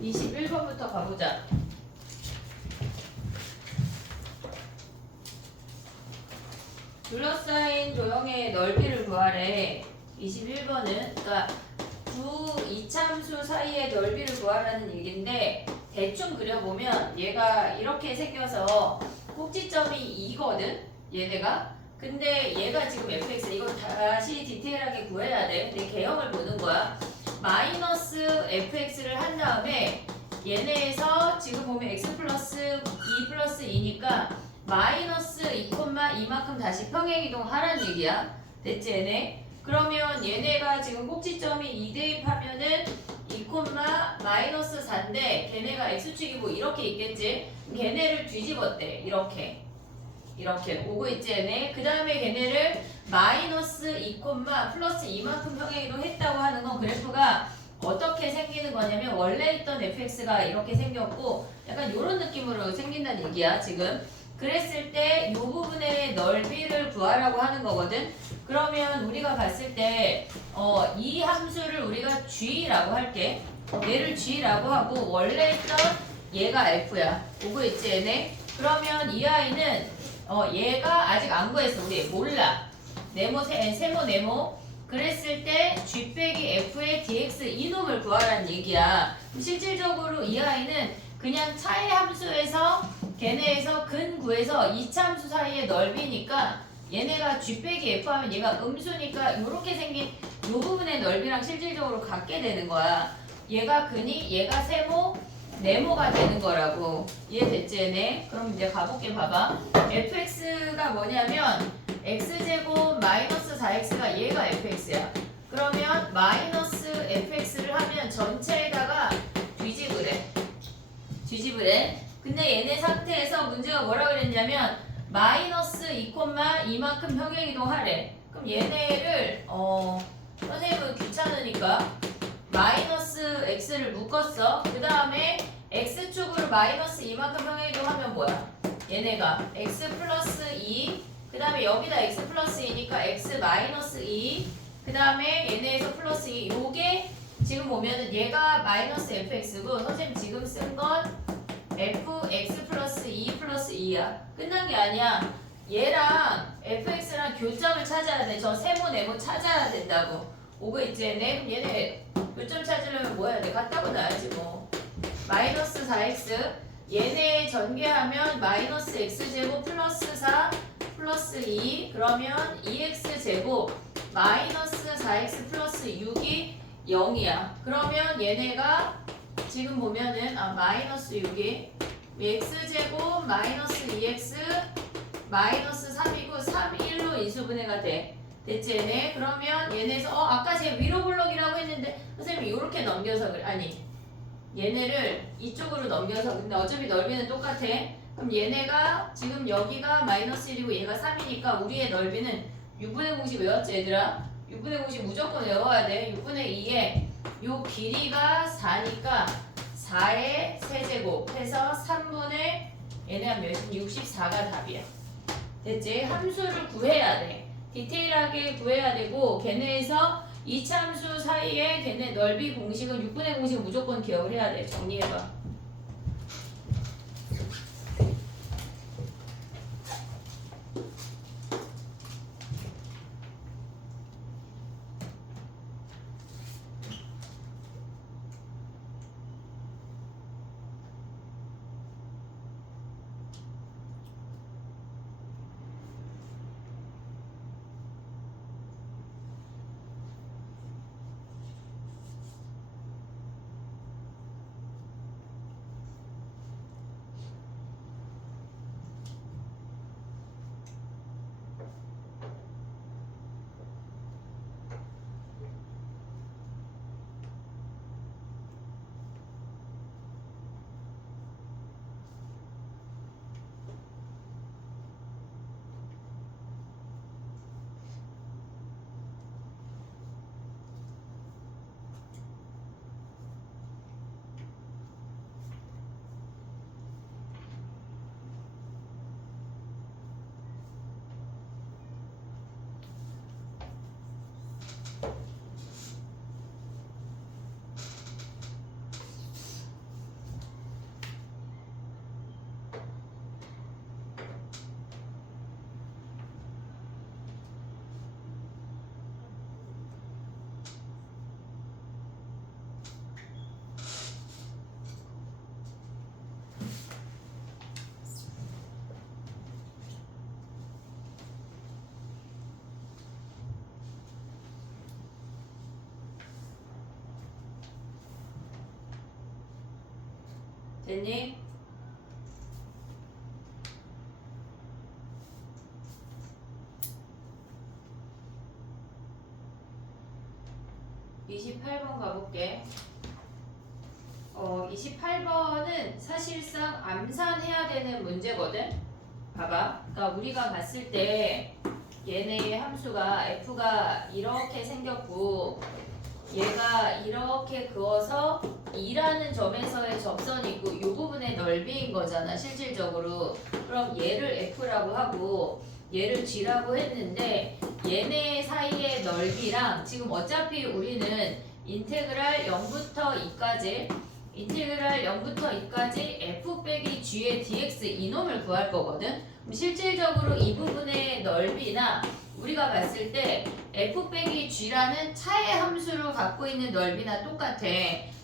21번부터 가보자. 둘러싸인 도형의 넓이를 구하래. 21번은 그러니까 두 이참수 사이의 넓이를 구하라는 얘기인데 대충 그려보면 얘가 이렇게 생겨서 꼭지점이 2거든? 얘네가. 근데 얘가 지금 fx 이거 다시 디테일하게 구해야 돼. 근데 개형을 보는 거야. 마이너스 fx를 한 다음에 얘네에서 지금 보면 x 플러스 2 플러스 2니까 마이너스 2, 이만큼 다시 평행이동 하라는 얘기야. 됐지 얘네? 그러면 얘네가 지금 꼭지점이 2 대입하면은 2, 마이너스 4인데 걔네가 x축이 뭐 이렇게 있겠지? 걔네를 뒤집었대. 이렇게 오고 있지 얘네. 그 다음에 걔네를 마이너스 2, 플러스 이만큼 평행이동 했다고 하는 건 그래프가 어떻게 생기는 거냐면 원래 있던 fx가 이렇게 생겼고 약간 이런 느낌으로 생긴다는 얘기야 지금. 그랬을 때 이 부분의 넓이를 구하라고 하는 거거든. 그러면 우리가 봤을 때 이 함수를 우리가 g라고 할게. 얘를 g라고 하고 원래 있던 얘가 f야. 오고 있지 얘네. 그러면 이 아이는 얘가 아직 안 구했어. 우리 몰라. 세모. 그랬을 때 g 빼기 f의 dx 이놈을 구하라는 얘기야. 실질적으로 이 아이는 그냥 차의 함수에서 걔네에서 근 구해서 이차함수 사이의 넓이니까 얘네가 g 빼기 f 하면 얘가 음수니까 이렇게 생긴 이 부분의 넓이랑 실질적으로 같게 되는 거야. 얘가 근이 얘가 세모 네모가 되는 거라고. 이해됐지 얘네? 그럼 이제 가볼게. 봐봐. fx가 뭐냐면 x제곱 마이너스 4x가 얘가 fx야. 그러면 마이너스 fx를 하면 전체에다가 뒤집으래. 근데 얘네 상태에서 문제가 뭐라 그랬냐면 마이너스 2, 이만큼 평행이동 하래. 그럼 얘네를 선생님은 귀찮으니까 마이너스 x를 묶었어. 그 다음에 x축으로 마이너스 이만큼 평행이동 하면 뭐야? 얘네가 x 플러스 2, 그 다음에 여기다 x 플러스 2니까 x 마이너스 2, 그 다음에 얘네에서 플러스 2. 요게 지금 보면은 얘가 마이너스 fx고 선생님 지금 쓴 건 fx 플러스 2 플러스 2야. 끝난 게 아니야. 얘랑 fx랑 교점을 찾아야 돼. 저 세모 네모 찾아야 된다고. 오고 있지 얘네? 그럼 얘네 교점 찾으려면 뭐 해야 돼? 같다고 놔야지 뭐. 마이너스 4x 얘네 전개하면 마이너스 x제곱 플러스 4 플러스 2 그러면 2x제곱 마이너스 4x 플러스 6이 0이야. 그러면 얘네가 지금 보면은 마이너스 6이 x제곱 마이너스 2x 마이너스 3이고 3, 1로 인수분해가 돼. 됐지 얘네? 그러면 얘네에서 아까 제가 위로 블록이라고 했는데 선생님이 이렇게 넘겨서 그래. 아니 얘네를 이쪽으로 넘겨서 근데 어차피 넓이는 똑같아. 그럼 얘네가 지금 여기가 마이너스 1이고 얘가 3이니까 우리의 넓이는 6분의 공식 외웠지 얘들아? 6분의 공식 무조건 외워야 돼. 6분의 2에 요 길이가 4니까 4의 세제곱 해서 3분의 얘네가 몇이니? 64가 답이야. 됐지? 함수를 구해야 돼. 디테일하게 구해야 되고 걔네에서 이차함수 사이에 걔네 넓이 공식은 6분의 공식은 무조건 기억을 해야 돼. 정리해봐. 됐니? (28번) 가볼게. 28번은 사실상 암산해야 되는 문제거든. 봐봐. 그러니까 우리가 봤을 때 얘네의 함수가 f가 이렇게 생겼고 얘가 이렇게 그어서 2라는 점에서의 접선이 있고 이 부분의 넓이인 거잖아 실질적으로. 그럼 얘를 f라고 하고 얘를 g라고 했는데 얘네 사이의 넓이랑 지금 어차피 우리는 인테그랄 0부터 2까지 f 빼기 g의 dx 이놈을 구할 거거든. 그럼 실질적으로 이 부분의 넓이나 우리가 봤을 때 f 빼기 g라는 차의 함수를 갖고 있는 넓이나 똑같아.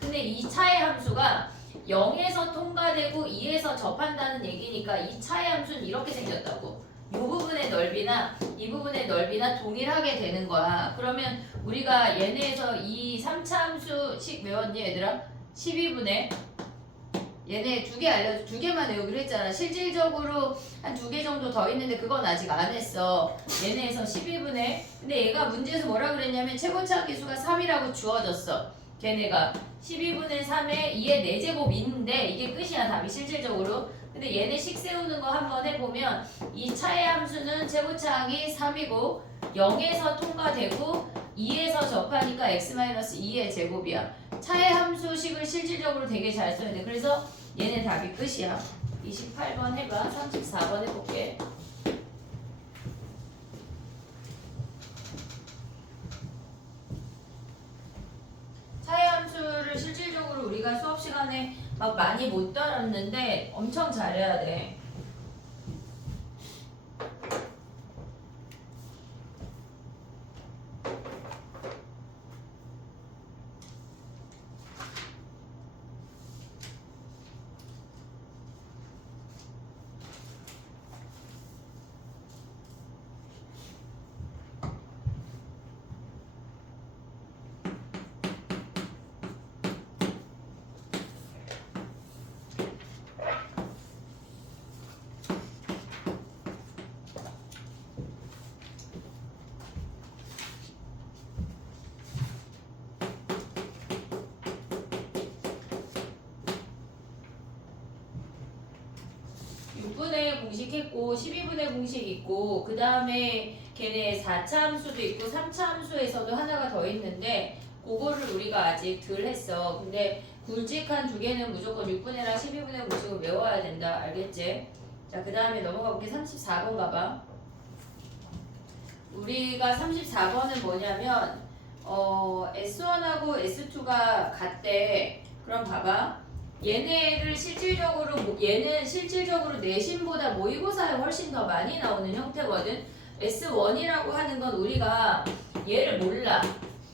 근데 이 차의 함수가 0에서 통과되고 2에서 접한다는 얘기니까 이 차의 함수는 이렇게 생겼다고. 이 부분의 넓이나 이 부분의 넓이나 동일하게 되는 거야. 그러면 우리가 얘네에서 이 3차 함수식 외웠니 얘들아? 12분의 얘네 두 개만 외우기로 했잖아. 실질적으로 한 2개 정도 더 있는데 그건 아직 안 했어. 얘네에서 12분의 근데 얘가 문제에서 뭐라 그랬냐면 최고차 기수가 3이라고 주어졌어. 걔네가 12분의 3에 2의 4제곱 있는데 이게 끝이야 답이 실질적으로. 근데 얘네 식 세우는 거 한번 해보면 이 차의 함수는 최고차항이 3이고 0에서 통과되고 2에서 접하니까 x-2의 제곱이야. 차의 함수식을 실질적으로 되게 잘 써야 돼. 그래서 얘네 답이 끝이야. 28번 해봐. 34번 해볼게. 차의 함수를 실질적으로 우리가 수업 시간에 막 많이 못 다뤘는데 엄청 잘해야 돼. 공식 했고 12분의 공식 있고 그 다음에 걔네 4차 함수도 있고 3차 함수에서도 하나가 더 있는데 그거를 우리가 아직 덜 했어. 근데 굵직한 두 개는 무조건 6분의랑 12분의 공식을 외워야 된다. 알겠지? 자, 그 다음에 넘어가 볼게. 34번 가봐. 우리가 34번은 뭐냐면 S1하고 S2가 같대. 그럼 봐봐. 얘네를 얘는 실질적으로 내신보다 모의고사에 훨씬 더 많이 나오는 형태거든. S1이라고 하는 건 우리가 얘를 몰라.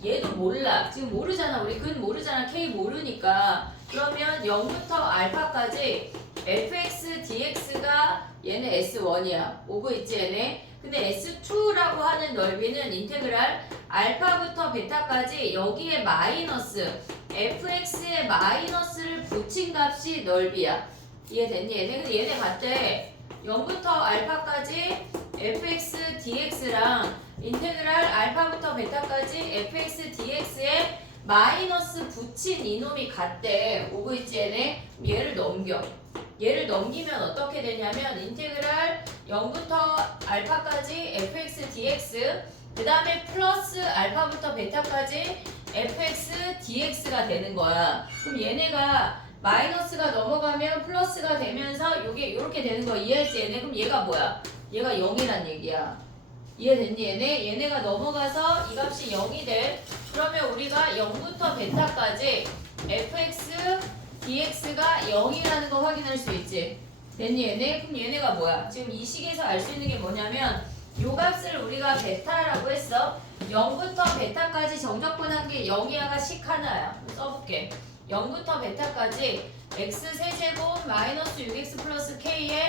얘도 몰라. 지금 모르잖아. 우리 근 모르잖아. K 모르니까. 그러면 0부터 알파까지 fx dx가 얘는 S1이야. 오고 있지 얘네. 근데 S2라고 하는 넓이는 인테그랄 알파부터 베타까지 여기에 마이너스 fx에 마이너스를 붙인 값이 넓이야. 이해됐니? 얘네 근데 얘네 같대. 0부터 알파까지 fx dx랑 인테그랄 알파부터 베타까지 fx dx에 마이너스 붙인 이놈이 같대. 오고 있지 얘네? 얘를 넘겨. 얘를 넘기면 어떻게 되냐면 인테그랄 0부터 알파까지 fx dx 그 다음에 플러스 알파부터 베타까지 fx dx가 되는 거야. 그럼 얘네가 마이너스가 넘어가면 플러스가 되면서 요게 요렇게 되는 거 이해했지 얘네? 그럼 얘가 뭐야? 얘가 0이란 얘기야. 이해됐니 얘네? 얘네가 넘어가서 이 값이 0이 돼. 그러면 우리가 0부터 베타까지 fx dx가 0이라는 거 확인할 수 있지. 됐니 얘네? 그럼 얘네가 뭐야? 지금 이 식에서 알 수 있는 게 뭐냐면 요 값을 우리가 베타라고 했어. 0부터 베타까지 정적분한 게 0이야가 식 하나야. 써볼게. 0부터 베타까지 x 세제곱 마이너스 6x 플러스 k에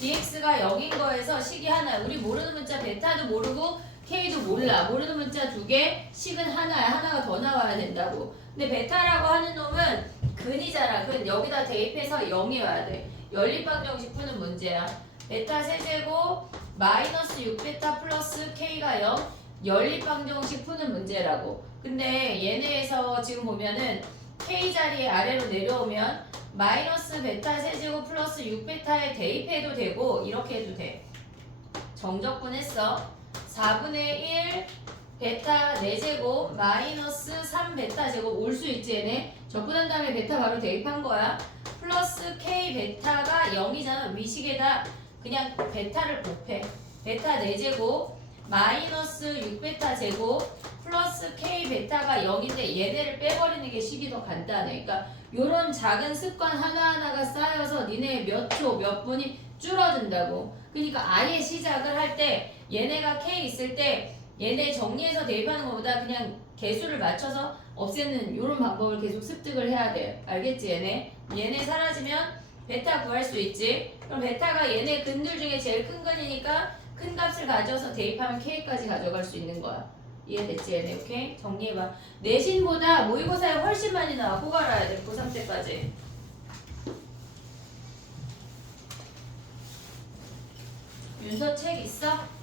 dx가 0인 거에서 식이 하나야. 우리 모르는 문자 베타도 모르고 k도 몰라. 모르는 문자 두 개, 식은 하나야. 하나가 더 나와야 된다고. 근데 베타라고 하는 놈은 근이잖아. 근 얘는 여기다 대입해서 0이 와야 돼. 연립방정식 푸는 문제야. 베타 세제곱 마이너스 6베타 플러스 K가 0 연립방정식 푸는 문제라고. 근데 얘네에서 지금 보면은 K 자리에 아래로 내려오면 마이너스 베타 세제곱 플러스 6베타에 대입해도 되고 이렇게 해도 돼. 정적분 했어. 4분의 1 베타 4제곱 마이너스 3베타 제곱 올 수 있지 얘네. 적분한 다음에 베타 바로 대입한 거야. 플러스 K 베타가 0이잖아. 위식에다 그냥 베타를 곱해. 베타 4제곱 마이너스 6베타 제곱 플러스 K 베타가 0인데 얘네를 빼버리는 게 식이 더 간단해. 그러니까 요런 작은 습관 하나하나가 쌓여서 니네 몇 초, 몇 분이 줄어든다고. 그러니까 아예 시작을 할 때 얘네가 K 있을 때 얘네 정리해서 대입하는 것보다 그냥 개수를 맞춰서 없애는 요런 방법을 계속 습득을 해야 돼. 알겠지 얘네? 얘네 사라지면 베타 구할 수 있지. 그럼 베타가 얘네 근들 중에 제일 큰 근이니까 큰 값을 가져서 대입하면 K까지 가져갈 수 있는 거야. 이해됐지 얘네? 오케이? 정리해봐. 내신보다 모의고사에 훨씬 많이 나와. 꼭 알아야 돼. 고3 때까지. 윤서 책 있어?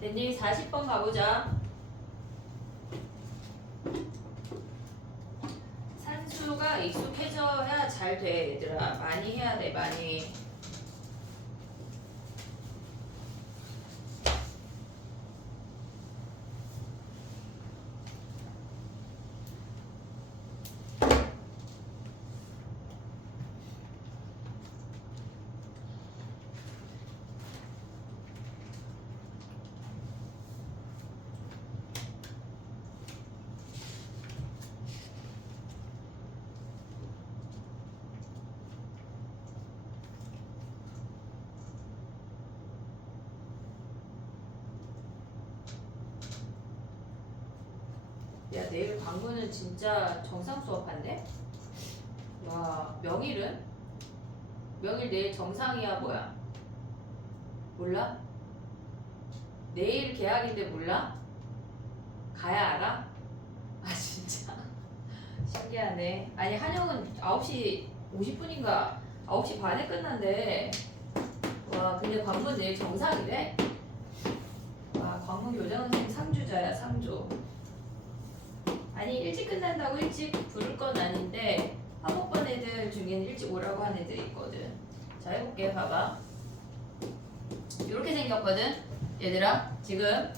댄디 40번 가보자. 산수가 익숙해져야 잘 돼 얘들아. 많이 해야 돼 많이. 야 내일 광고는 진짜 정상 수업한대? 와 명일은? 명일 내일 정상이야 뭐야? 몰라? 내일 개학인데 몰라? 가야 알아? 아 진짜 신기하네. 아니 한영은 9시 50분인가 9시 반에 끝난대. 와 근데 광문 내일 정상이래? 와 광문 교장선생님 상주자야 상주. 아니 일찍 끝난다고 일찍 부를 건 아닌데 학업반 애들 중에는 일찍 오라고 한 애들이 있거든. 자 해볼게. 봐봐. 이렇게 생겼거든 얘들아. 지금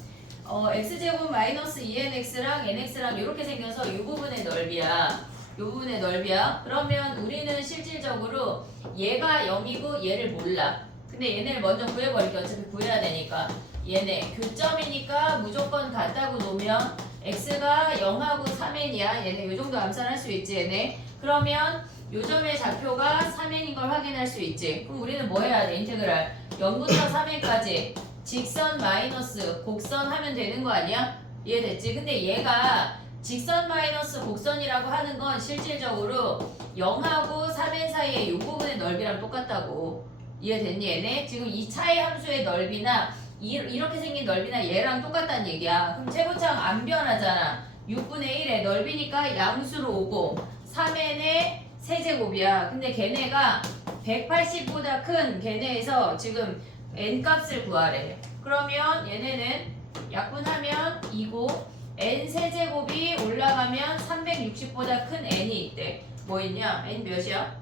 x제곱 마이너스 2nx랑 nx랑 이렇게 생겨서 이 부분의 넓이야. 이 부분의 넓이야. 그러면 우리는 실질적으로 얘가 0이고 얘를 몰라. 근데 얘네를 먼저 구해버릴게. 어차피 구해야 되니까. 얘네 교점이니까 무조건 같다고 놓으면 x가 0하고 3n이야. 얘네 이 정도 암산할 수 있지 얘네. 그러면 요점의 좌표가 3n인 걸 확인할 수 있지. 그럼 우리는 뭐 해야 돼? 인테그랄 0부터 3n까지 직선 마이너스 곡선 하면 되는 거 아니야? 이해됐지? 근데 얘가 직선 마이너스 곡선이라고 하는 건 실질적으로 0하고 3n 사이의 이 부분의 넓이랑 똑같다고. 이해됐니 얘네? 지금 이 차의 함수의 넓이나 이렇게 생긴 넓이나 얘랑 똑같다는 얘기야. 그럼 최고창 안 변하잖아. 6분의 1의 넓이니까 양수로 오고 3n의 세제곱이야. 근데 걔네가 180보다 큰 걔네에서 지금 n값을 구하래. 그러면 얘네는 약분하면 2고 n 세제곱이 올라가면 360보다 큰 n이 있대. 뭐 있냐? n 몇이야?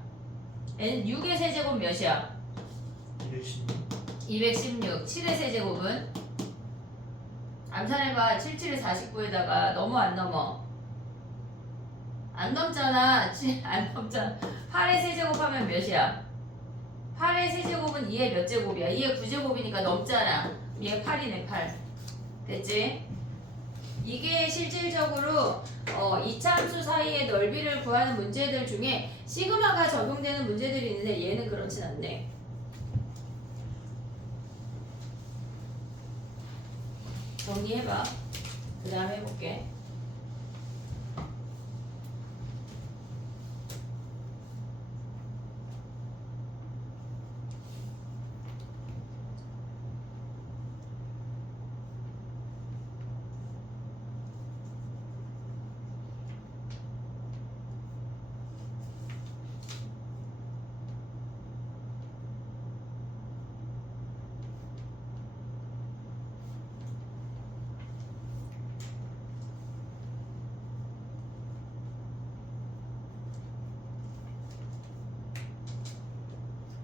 n 6의 세제곱 몇이야? 216. 7의 세제곱은? 암산해봐. 77에 49에다가 너무 안 넘어. 안 넘잖아. 안 넘잖아. 8의 세제곱 하면 몇이야? 8의 세제곱은 2의 몇 제곱이야? 2의 9제곱이니까 넘잖아. 얘 8이네 8. 됐지? 이게 실질적으로 이차함수 사이의 넓이를 구하는 문제들 중에 시그마가 적용되는 문제들이 있는데 얘는 그렇진 않네. 정리해봐. 그 다음에 해볼게.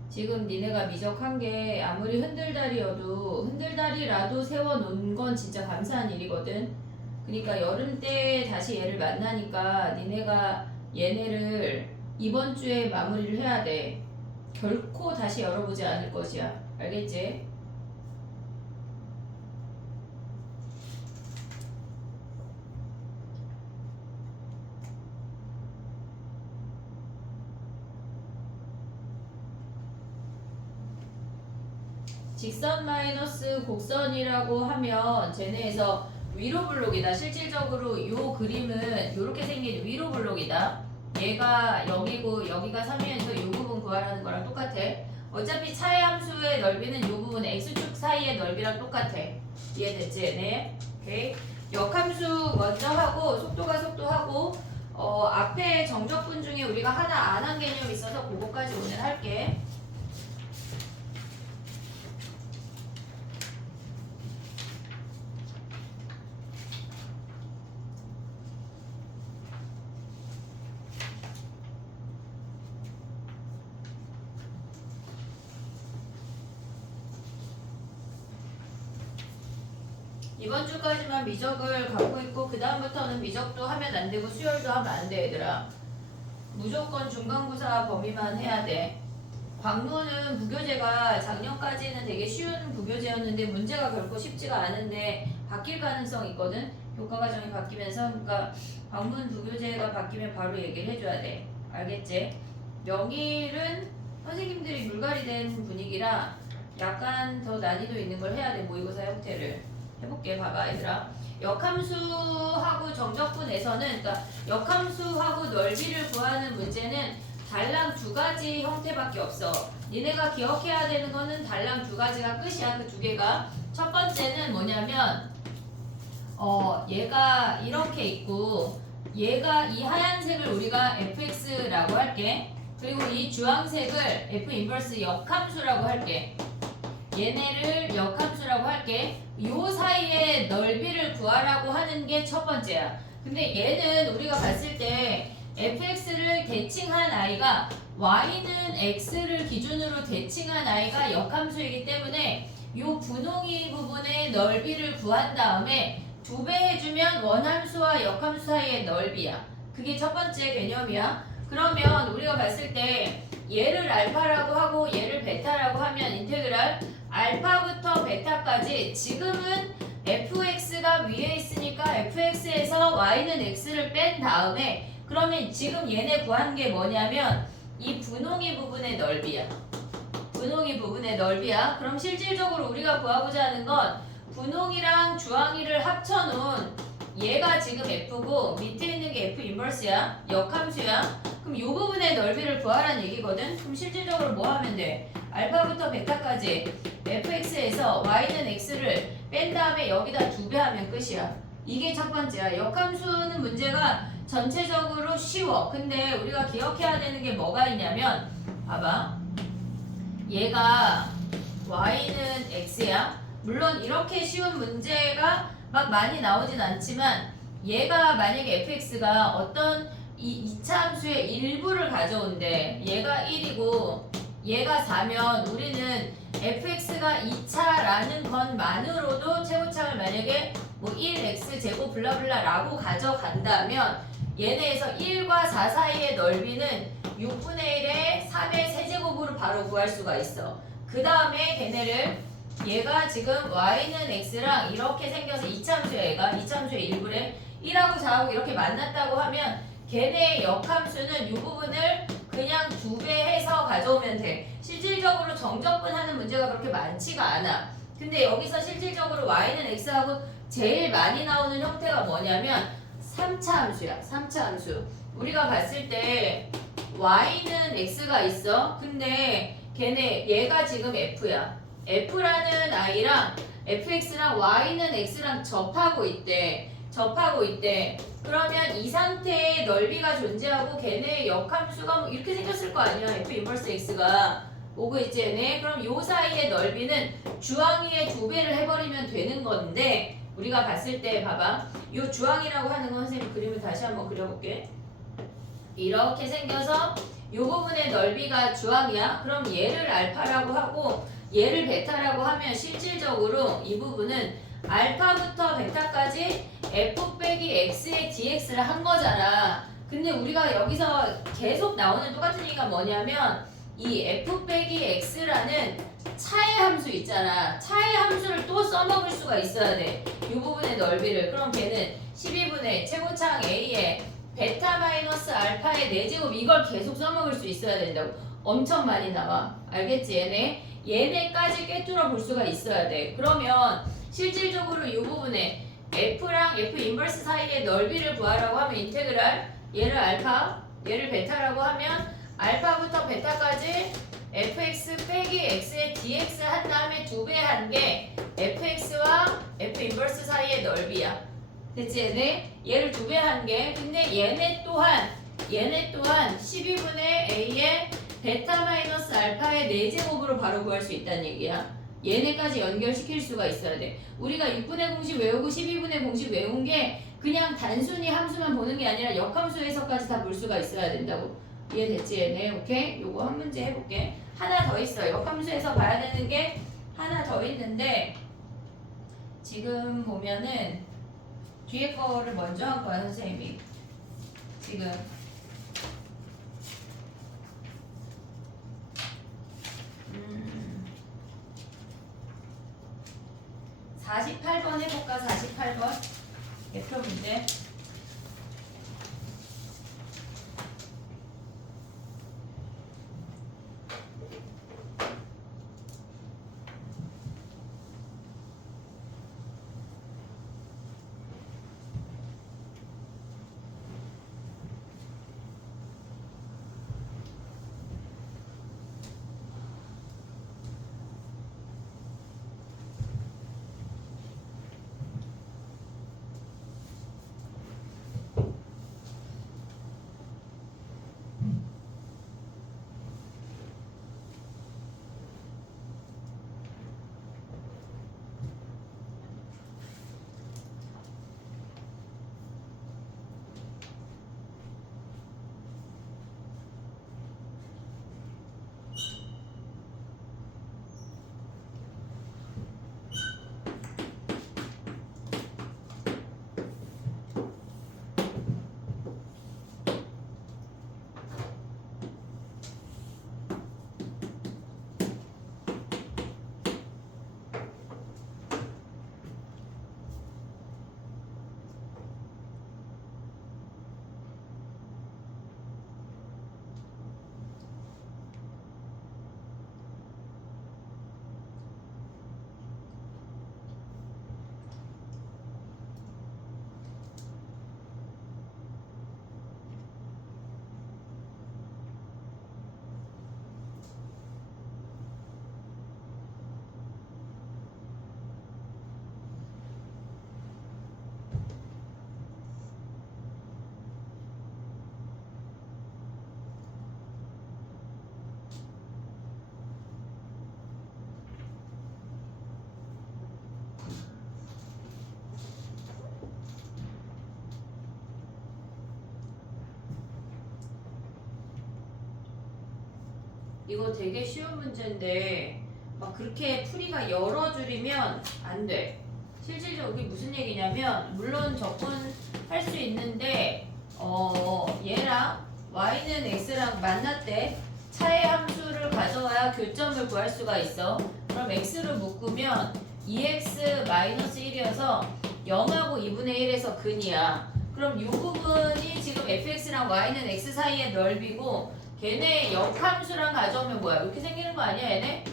지금 니네가 미적한 게 아무리 흔들다리라도 세워놓은 건 진짜 감사한 일이거든. 그러니까 여름 때 다시 얘를 만나니까 니네가 얘네를 이번 주에 마무리를 해야 돼. 결코 다시 열어보지 않을 것이야. 알겠지? 직선 마이너스 곡선이라고 하면 쟤네에서 위로 블록이다. 실질적으로 이 그림은 이렇게 생긴 위로 블록이다. 얘가 0이고 여기가 3이니까 이 부분 구하라는 거랑 똑같아. 어차피 차의 함수의 넓이는 이 부분 x축 사이의 넓이랑 똑같아. 이해됐지 얘네? 오케이. 역함수 먼저 하고 속도하고 앞에 정적분 중에 우리가 하나 안 한 개념이 있어서 그거까지 오늘 할게. 이번 주까지만 미적을 갖고 있고 그 다음부터는 미적도 하면 안 되고 수열도 하면 안 돼 얘들아. 무조건 중간고사 범위만 해야 돼. 광문은 부교재가 작년까지는 되게 쉬운 부교재였는데 문제가 결코 쉽지가 않은데 바뀔 가능성이 있거든. 교과과정이 바뀌면서. 그러니까 광문 부교재가 바뀌면 바로 얘기를 해줘야 돼. 알겠지? 명일은 선생님들이 물갈이 된 분위기라 약간 더 난이도 있는 걸 해야 돼. 모의고사 형태를 해볼게. 봐봐 얘들아. 역함수하고 정적분에서는 그러니까 역함수하고 넓이를 구하는 문제는 달랑 두 가지 형태밖에 없어. 니네가 기억해야 되는 거는 달랑 두 가지가 끝이야. 그 두 개가. 첫 번째는 뭐냐면 얘가 이렇게 있고 얘가 이 하얀색을 우리가 fx라고 할게. 그리고 이 주황색을 f 인버스 역함수라고 할게. 얘네를 역함수라고 할게. 요 사이의 넓이를 구하라고 하는 게 첫 번째야. 근데 얘는 우리가 봤을 때 fx를 대칭한 아이가 y는 x를 기준으로 대칭한 아이가 역함수이기 때문에 요 분홍이 부분의 넓이를 구한 다음에 2배 해주면 원함수와 역함수 사이의 넓이야. 그게 첫 번째 개념이야. 그러면 우리가 봤을 때 얘를 알파라고 하고 얘를 베타라고 하면 인테그랄 알파부터 베타까지 지금은 fx가 위에 있으니까 fx에서 y는 x를 뺀 다음에 그러면 지금 얘네 구한 게 뭐냐면 이 분홍이 부분의 넓이야. 분홍이 부분의 넓이야. 그럼 실질적으로 우리가 구하고자 하는 건 분홍이랑 주황이를 합쳐놓은 얘가 지금 F고 밑에 있는 게 F 인버스야. 역함수야. 그럼 이 부분의 넓이를 구하라는 얘기거든. 그럼 실질적으로 뭐 하면 돼? 알파부터 베타까지 fx에서 y는 x를 뺀 다음에 여기다 2배 하면 끝이야. 이게 첫 번째야. 역함수는 문제가 전체적으로 쉬워. 근데 우리가 기억해야 되는 게 뭐가 있냐면 봐봐. 얘가 y는 x야. 물론 이렇게 쉬운 문제가 막 많이 나오진 않지만 얘가 만약에 fx가 어떤 이차 함수의 일부를 가져온대. 얘가 1이고 얘가 4면 우리는 fx가 2차라는 것만으로도 최고차를 만약에 뭐 1x 제곱 블라블라 라고 가져간다면 얘네에서 1과 4 사이의 넓이는 6분의 1의 3의 세제곱으로 바로 구할 수가 있어. 그 다음에 걔네를 얘가 지금 y는 x랑 이렇게 생겨서 이차함수야. 얘가 이차함수의 일부래 1하고 4하고 이렇게 만났다고 하면 걔네의 역함수는 이 부분을 그냥 2배 해서 가져오면 돼. 실질적으로 정적분하는 문제가 그렇게 많지가 않아. 근데 여기서 실질적으로 y는 x하고 제일 많이 나오는 형태가 뭐냐면 3차 함수야. 3차 함수. 우리가 봤을 때 y는 x가 있어. 근데 걔네 얘가 지금 f야. f라는 i랑 fx랑 y는 x랑 접하고 있대. 그러면 이 상태의 넓이가 존재하고 걔네의 역함수가 뭐 이렇게 생겼을 거 아니야. f 인버스 x가 오고 있지 얘네. 그럼 요 사이의 넓이는 주황이의 2배를 해버리면 되는 건데 우리가 봤을 때 봐봐. 요 주황이라고 하는 건 선생님 그림을 다시 한번 그려볼게. 이렇게 생겨서 요 부분의 넓이가 주황이야. 그럼 얘를 알파라고 하고 얘를 베타라고 하면 실질적으로 이 부분은 알파부터 베타까지 f 빼기 x의 dx를 한 거잖아. 근데 우리가 여기서 계속 나오는 똑같은 얘기가 뭐냐면 이 f 빼기 x라는 차의 함수 있잖아. 차의 함수를 또 써먹을 수가 있어야 돼. 이 부분의 넓이를. 그럼 걔는 12분의 최고차항 a에 베타 마이너스 알파의 4제곱 이걸 계속 써먹을 수 있어야 된다고. 엄청 많이 나와. 알겠지 얘네까지 꿰뚫어 볼 수가 있어야 돼. 그러면 실질적으로 이 부분에 f랑 f 인버스 사이의 넓이를 구하라고 하면 인테그랄 얘를 알파 얘를 베타라고 하면 알파부터 베타까지 fx 빼기 x의 dx 한 다음에 2배 한 게 fx와 f 인버스 사이의 넓이야. 됐지 얘를 2배 한 게. 근데 얘네 또한 12분의 a의 베타 마이너스 알파의 4제곱으로 바로 구할 수 있다는 얘기야. 얘네까지 연결시킬 수가 있어야 돼. 우리가 6분의 공식 외우고 12분의 공식 외운 게 그냥 단순히 함수만 보는 게 아니라 역함수에서까지 다 볼 수가 있어야 된다고. 이해됐지 얘네? 오케이? 요거 한 문제 해볼게. 하나 더 있어. 역함수에서 봐야 되는 게 하나 더 있는데 지금 보면은 뒤에 거를 먼저 한 거야 선생님이. 지금 48번 해볼까? 48번 대표 문제. 이거 되게 쉬운 문제인데 막 그렇게 풀이가 여러 줄이면 안 돼. 실질적으로 이게 무슨 얘기냐면 물론 접근할 수 있는데 얘랑 y는 x랑 만났대. 차의 함수를 가져와야 교점을 구할 수가 있어. 그럼 x로 묶으면 2x-1이어서 0하고 2분의 1에서 근이야. 그럼 이 부분이 지금 fx랑 y는 x 사이의 넓이고 걔네 역함수랑 가져오면 뭐야? 이렇게 생기는 거 아니야 얘네?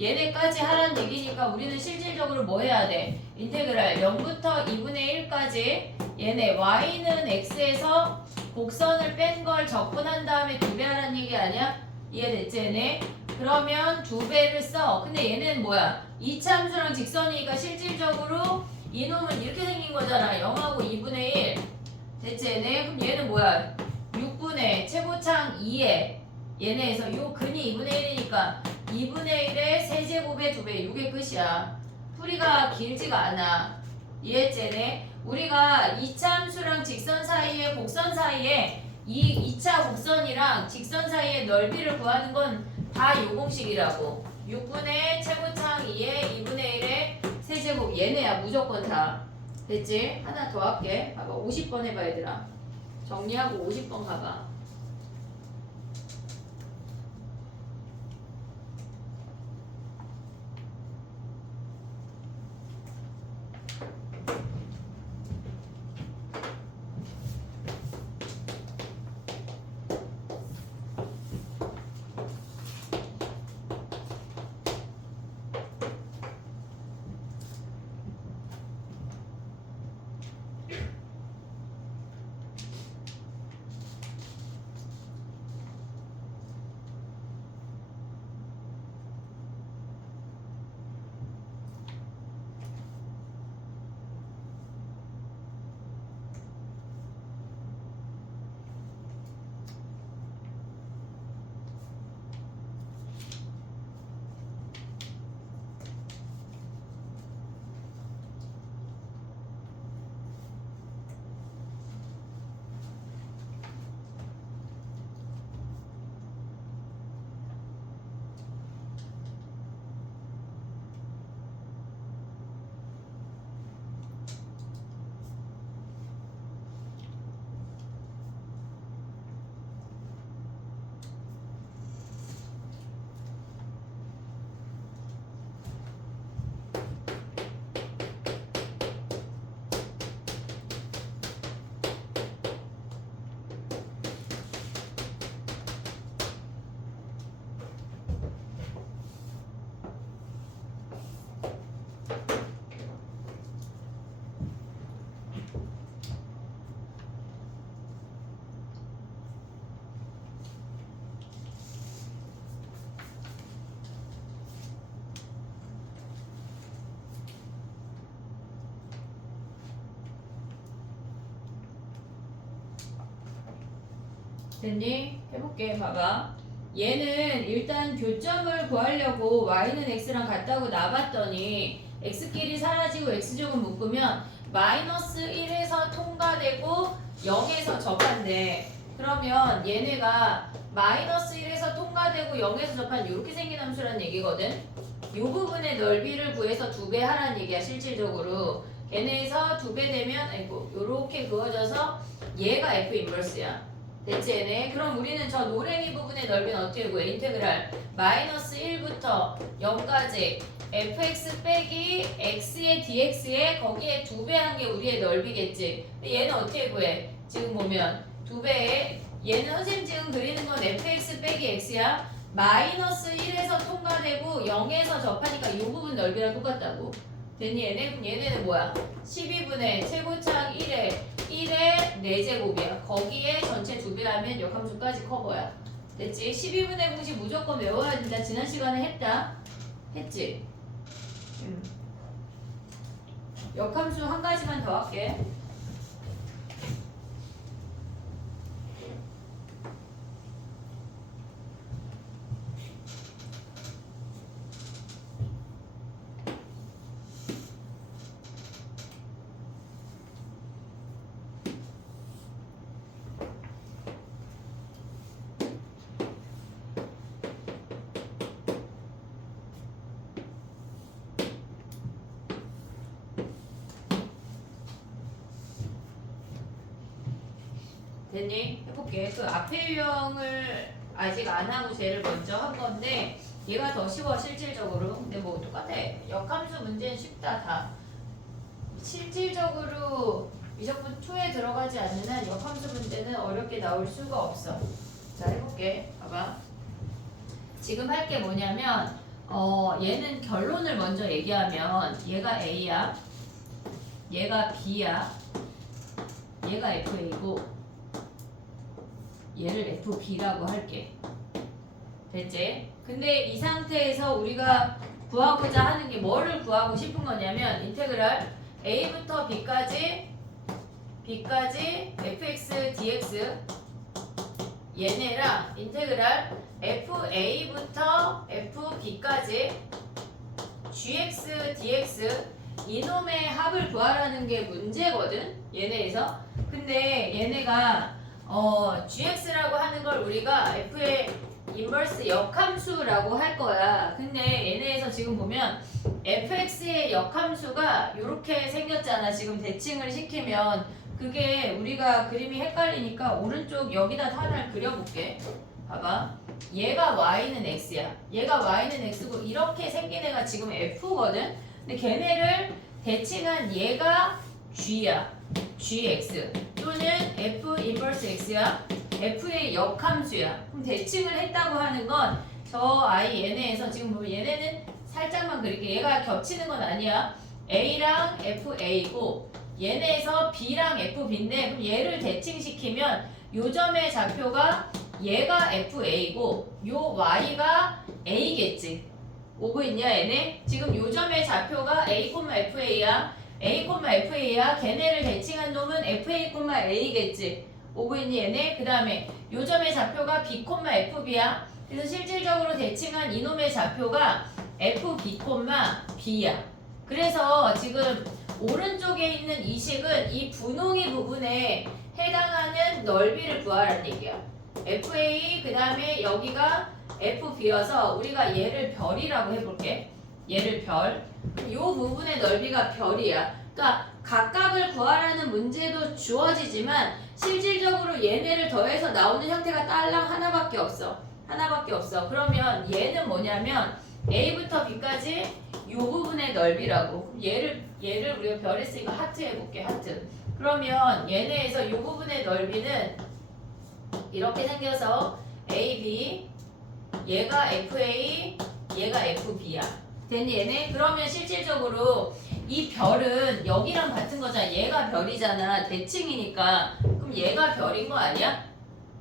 얘네까지 하라는 얘기니까 우리는 실질적으로 뭐 해야 돼? 인테그랄 0부터 2분의 1까지 얘네 y는 x에서 곡선을 뺀 걸 적분한 다음에 2배 하라는 얘기 아니야? 이해됐지 얘네? 그러면 2배를 써. 근데 얘는 뭐야? 이차함수랑 직선이니까 실질적으로 이놈은 이렇게 생긴 거잖아. 0하고 2분의 1. 됐지 얘네? 그럼 얘는 뭐야? 6분의 최고창 2에 얘네에서 요 근이 2분의 1이니까 2분의 1에 세제곱에 2배. 이게 끝이야. 풀이가 길지가 않아. 이해했지 얘네? 우리가 2차 함수랑 직선 사이에 곡선 사이에 이 2차 곡선이랑 직선 사이의 넓이를 구하는 건 다 요 공식이라고. 6분의 최고창 2에 2분의 1에 세제곱 얘네야 무조건 다. 됐지? 하나 더 할게. 봐봐 50번 해봐 얘들아. 정리하고 50번 가봐. 됐니? 해볼게. 봐봐. 얘는 일단 교점을 구하려고 y는 x랑 같다고 놔봤더니 x끼리 사라지고 x제곱 묶으면 마이너스 1에서 통과되고 0에서 접한대. 그러면 얘네가 마이너스 1에서 통과되고 0에서 접한 이렇게 생긴 함수란 얘기거든. 이 부분의 넓이를 구해서 2배 하라는 얘기야 실질적으로. 걔네에서 2배 되면 아이고 요렇게 그어져서 얘가 f 인버스야. 됐지 얘네? 그럼 우리는 저 노랭이 부분의 넓이는 어떻게 구해? 인테그랄 마이너스 1부터 0까지 fx 빼기 x의 dx에 거기에 2배 한 게 우리의 넓이겠지. 근데 얘는 어떻게 구해? 지금 보면 2배에 얘는 선생님 지금 그리는 건 fx 빼기 x야. 마이너스 1에서 통과되고 0에서 접하니까 이 부분 넓이랑 똑같다고. 됐니 얘네? 그럼 얘네는 뭐야? 12분의 최고창 1에 4제곱이야. 거기에 전체 2배 하면 역함수까지 커버야. 됐지? 12분의 공식 무조건 외워야 된다. 지난 시간에 했다. 했지? 역함수 한 가지만 더 할게. 됐니? 해볼게. 그 앞에 유형을 아직 안 하고 쟤를 먼저 한 건데 얘가 더 쉬워 실질적으로. 근데 뭐 똑같아. 역함수 문제는 쉽다 다. 실질적으로 미적분 2에 들어가지 않는 한 역함수 문제는 어렵게 나올 수가 없어. 자 해볼게. 봐봐. 지금 할 게 뭐냐면 얘는 결론을 먼저 얘기하면 얘가 A야, 얘가 B야, 얘가 FA고 얘를 FB라고 할게. 됐지? 근데 이 상태에서 우리가 구하고자 하는 게 뭐를 구하고 싶은 거냐면 인테그랄 A부터 B까지 fx dx 얘네랑 인테그랄 fa부터 fb까지 gx dx 이놈의 합을 구하라는 게 문제거든 얘네에서. 근데 얘네가 gx라고 하는 걸 우리가 f의 인버스 역함수라고 할 거야. 근데 얘네에서 지금 보면 fx의 역함수가 이렇게 생겼잖아. 지금 대칭을 시키면 그게 우리가 그림이 헷갈리니까 오른쪽 여기다 하나를 그려볼게. 봐봐. 얘가 y는 x야. 얘가 y는 x고 이렇게 생긴 애가 지금 f거든. 근데 걔네를 대칭한 얘가 g야. gx 또는 f 인버스 x야. f의 역함수야. 그럼 대칭을 했다고 하는 건 저 i 얘네에서 지금 보면 얘네는 살짝만 그릴게. 얘가 겹치는 건 아니야. a랑 fa고 얘네에서 b랑 fb인데 그럼 얘를 대칭시키면 요 점의 좌표가 얘가 fa고 요 y가 a겠지. 오고 있냐 얘네? 지금 요 점의 좌표가 a, fa야. a, fa야. 걔네를 대칭한 놈은 fa, a겠지. 오고 있니 얘네? 그 다음에 요 점의 좌표가 b, fb야. 그래서 실질적으로 대칭한 이놈의 좌표가 fb, b야. 그래서 지금 오른쪽에 있는 이 식은 이 분홍이 부분에 해당하는 넓이를 구하라는 얘기야. fa 그 다음에 여기가 fb여서 우리가 얘를 별이라고 해볼게. 얘를 별. 이 부분의 넓이가 별이야. 그러니까 각각을 구하라는 문제도 주어지지만 실질적으로 얘네를 더해서 나오는 형태가 딸랑 하나밖에 없어. 하나밖에 없어. 그러면 얘는 뭐냐면 A부터 B까지 이 부분의 넓이라고. 얘를 우리가 별했으니까 하트 해볼게. 하트. 그러면 얘네에서 이 부분의 넓이는 이렇게 생겨서 AB, 얘가 FA, 얘가 FB야. 됐니 얘네? 그러면 실질적으로 이 별은 여기랑 같은 거잖아. 얘가 별이잖아. 대칭이니까. 그럼 얘가 별인 거 아니야?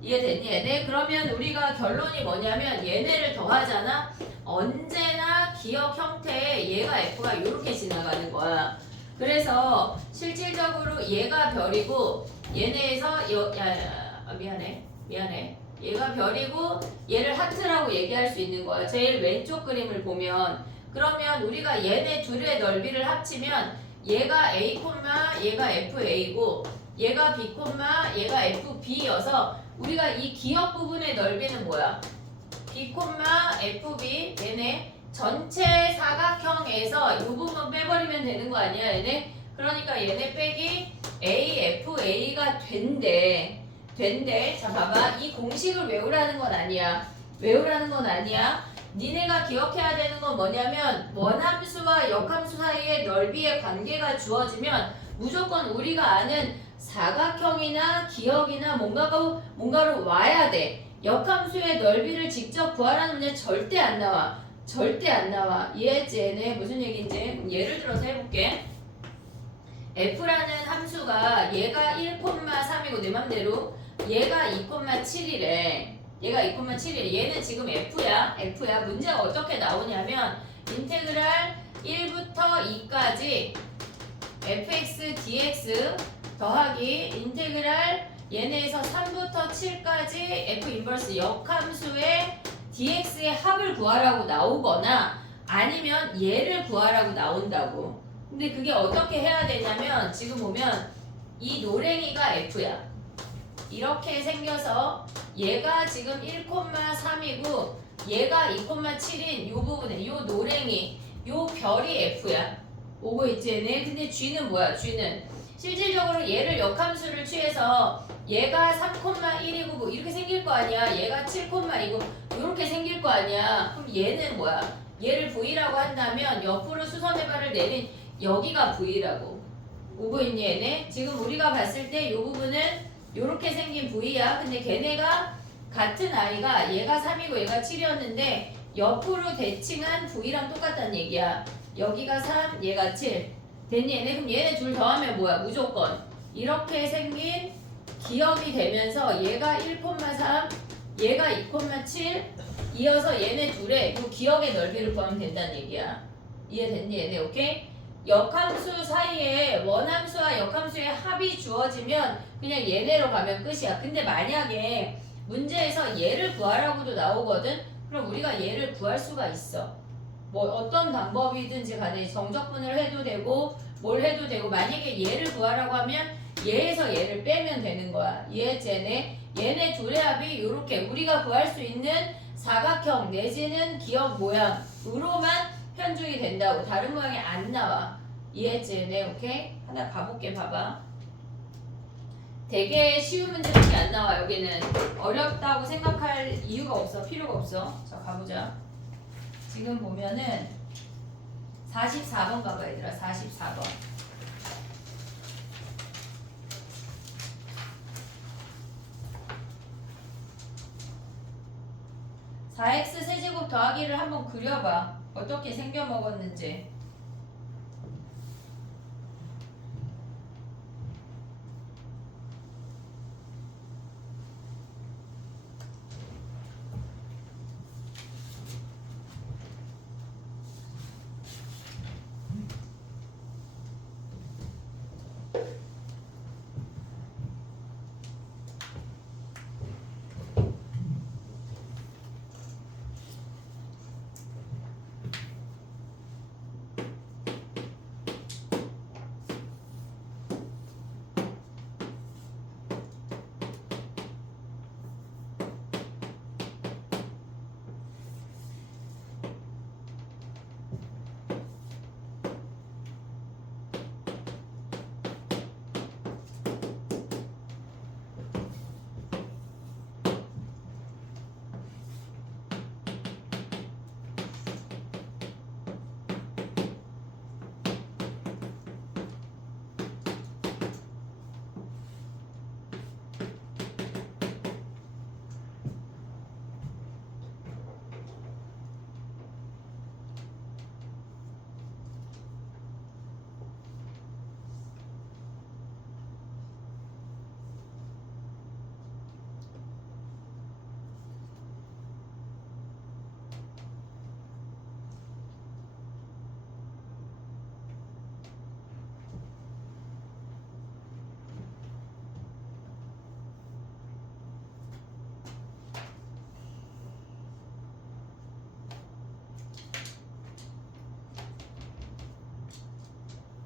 이해됐니 얘네? 그러면 우리가 결론이 뭐냐면 얘네를 더하잖아. 언제나 기억 형태에 얘가 F가 이렇게 지나가는 거야. 그래서 실질적으로 얘가 별이고 얘네에서 미안해. 얘가 별이고 얘를 하트라고 얘기할 수 있는 거야. 제일 왼쪽 그림을 보면 그러면 우리가 얘네 둘의 넓이를 합치면 얘가 A, 얘가 FA고 얘가 B, 얘가 FB여서 우리가 이 기억 부분의 넓이는 뭐야? B, FB 얘네 전체 사각형에서 이 부분 빼버리면 되는 거 아니야 얘네? 그러니까 얘네 빼기 AFA가 된대. 자 봐봐. 이 공식을 외우라는 건 아니야. 니네가 기억해야 되는 건 뭐냐면 원함수와 역함수 사이의 넓이의 관계가 주어지면 무조건 우리가 아는 사각형이나 기억이나 뭔가로 와야 돼. 역함수의 넓이를 직접 구하라는 문제 절대 안 나와. 이해했지 얘네? 무슨 얘기인지 예를 들어서 해볼게. f라는 함수가 얘가 1,3이고 내 맘대로 얘가 2,7이래. 얘는 지금 F야. 문제가 어떻게 나오냐면 인테그랄 1부터 2까지 fx dx 더하기 인테그랄 얘네에서 3부터 7까지 f 인버스 역함수의 dx의 합을 구하라고 나오거나 아니면 얘를 구하라고 나온다고. 근데 그게 어떻게 해야 되냐면 지금 보면 이 노랭이가 f야. 이렇게 생겨서 얘가 지금 1,3이고 얘가 2,7인 이 부분에 이 노랭이 이 별이 F야. 오고 있지 얘네? 근데 G는 뭐야? G는 실질적으로 얘를 역함수를 취해서 얘가 3,1이고 뭐 이렇게 생길 거 아니야. 얘가 7,2고 이렇게 생길 거 아니야. 그럼 얘는 뭐야? 얘를 V라고 한다면 옆으로 수선의 발을 내린 여기가 V라고. 오고 있니 얘네? 지금 우리가 봤을 때 이 부분은 이렇게 생긴 V야. 근데 걔네가 같은 아이가 얘가 3이고 얘가 7이었는데 옆으로 대칭한 V랑 똑같다는 얘기야. 여기가 3, 얘가 7. 됐니 얘네? 그럼 얘네 둘 더하면 뭐야? 무조건 이렇게 생긴 기억이 되면서 얘가 1,3, 얘가 2,7 이어서 얘네 둘의 그 기억의 넓이를 구하면 된다는 얘기야. 이해됐니 얘네? 오케이? 역함수 사이에 원함수와 역함수의 합이 주어지면 그냥 얘네로 가면 끝이야. 근데 만약에 문제에서 얘를 구하라고도 나오거든? 그럼 우리가 얘를 구할 수가 있어. 뭐 어떤 방법이든지 간에 정적분을 해도 되고 뭘 해도 되고 만약에 얘를 구하라고 하면 얘에서 얘를 빼면 되는 거야. 이해했지 얘네? 얘네 둘의 합이 이렇게 우리가 구할 수 있는 사각형 내지는 기억 모양으로만 편중이 된다고. 다른 모양이 안 나와. 이해했지 얘네? 오케이? 하나 가볼게. 봐봐. 되게 쉬운 문제밖에 안 나와. 여기는 어렵다고 생각할 이유가 없어. 필요가 없어. 자 가보자. 지금 보면은 44번 가봐 얘들아. 44번. 4x 세제곱 더하기를 한번 그려봐. 어떻게 생겨 먹었는지.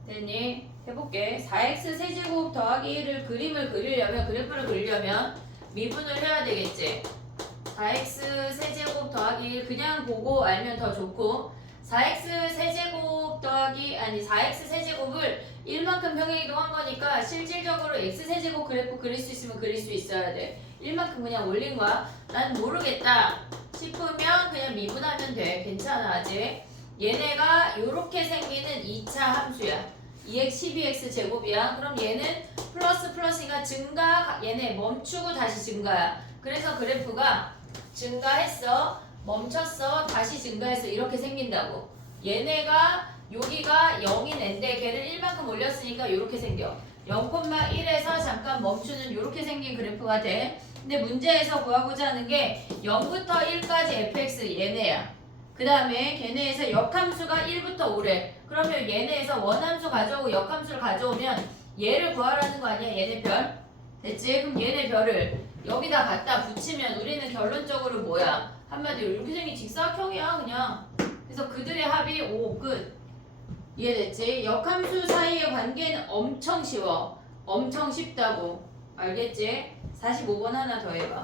됐니? 해볼게. 4x 세제곱 더하기 1을 그림을 그리려면 그래프를 그리려면 미분을 해야 되겠지. 4x 세제곱 더하기 1 그냥 보고 알면 더 좋고 4x 세제곱 더하기 4x 세제곱을 1만큼 평행이동한 거니까 실질적으로 x 세제곱 그래프 그릴 수 있으면 그릴 수 있어야 돼. 1만큼 그냥 올린 거야. 난 모르겠다 싶으면 그냥 미분하면 돼. 괜찮아 아직. 얘네가 요렇게 생기는 2차 함수야. 2x 12x 제곱이야. 그럼 얘는 플러스니까 증가, 얘네 멈추고 다시 증가야. 그래서 그래프가 증가했어, 멈췄어, 다시 증가했어 이렇게 생긴다고. 얘네가 여기가 0인 애인데 걔를 1만큼 올렸으니까 이렇게 생겨. 0,1에서 잠깐 멈추는 이렇게 생긴 그래프가 돼. 근데 문제에서 구하고자 하는 게 0부터 1까지 fx 얘네야. 그 다음에 걔네에서 역함수가 1부터 5래. 그러면 얘네에서 원함수 가져오고 역함수를 가져오면 얘를 구하라는 거 아니야? 얘네 별? 됐지? 그럼 얘네 별을 여기다 갖다 붙이면 우리는 결론적으로 뭐야? 한마디로 이렇게 생긴 직사각형이야 그냥. 그래서 그들의 합이 5 끝. 이해됐지? 역함수 사이의 관계는 엄청 쉬워. 엄청 쉽다고. 알겠지? 45번 하나 더 해봐.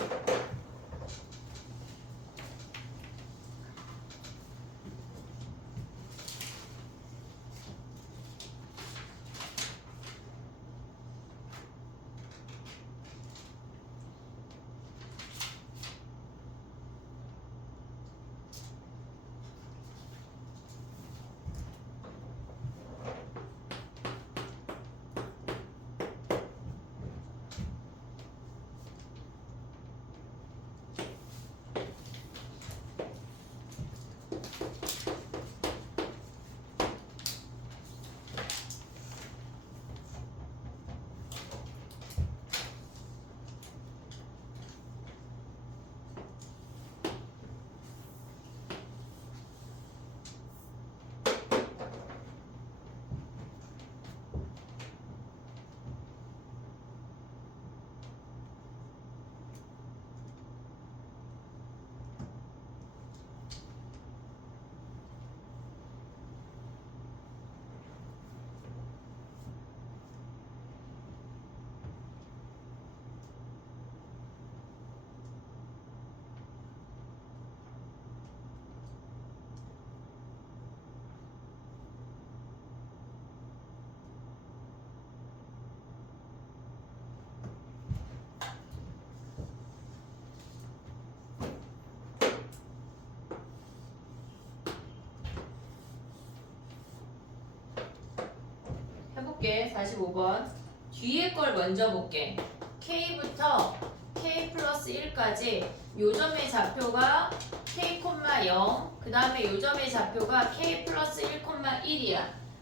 볼게. 45번. 뒤에 걸 먼저 볼게. K부터 K 플러스 1까지 요점의 좌표가 K, 0, 그 다음에 요점의 좌표가 K 플러스 1,1이야.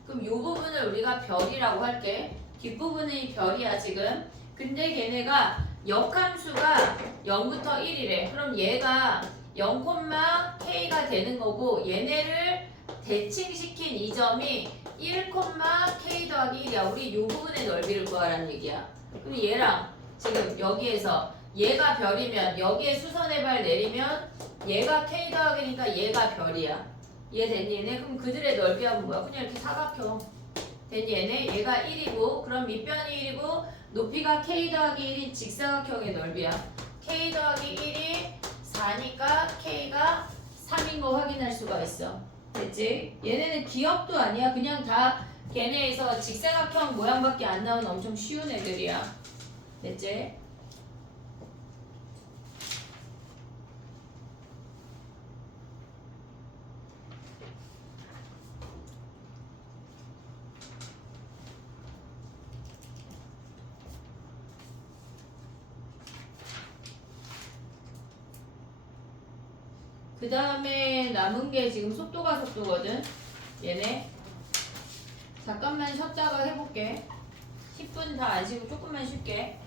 그럼 요 부분을 우리가 별이라고 할게. 뒷부분이 별이야 지금. 근데 걔네가 역함수가 0부터 1이래. 그럼 얘가 0, K가 되는 거고 얘네를 대칭시킨 이 점이 1, K 더하기 1이야. 우리 요 부분의 넓이를 구하라는 얘기야. 그럼 얘랑 지금 여기에서 얘가 별이면 여기에 수선의 발 내리면 얘가 K 더하기니까 얘가 별이야. 이해됐니 얘네? 그럼 그들의 넓이하고 뭐야? 그냥 이렇게 사각형. 됐니 얘네? 얘가 1이고 그럼 밑변이 1이고 높이가 K 더하기 1인 직사각형의 넓이야. K 더하기 1이 4니까 K가 3인 거 확인할 수가 있어. 됐지? 얘네는 기억도 아니야. 그냥 다 걔네에서 직사각형 모양밖에 안 나온 엄청 쉬운 애들이야. 됐지? 그 다음에 남은 게 지금 속도가 속도거든. 얘네. 잠깐만 쉬었다가 해볼게. 10분 다 안 쉬고 조금만 쉴게.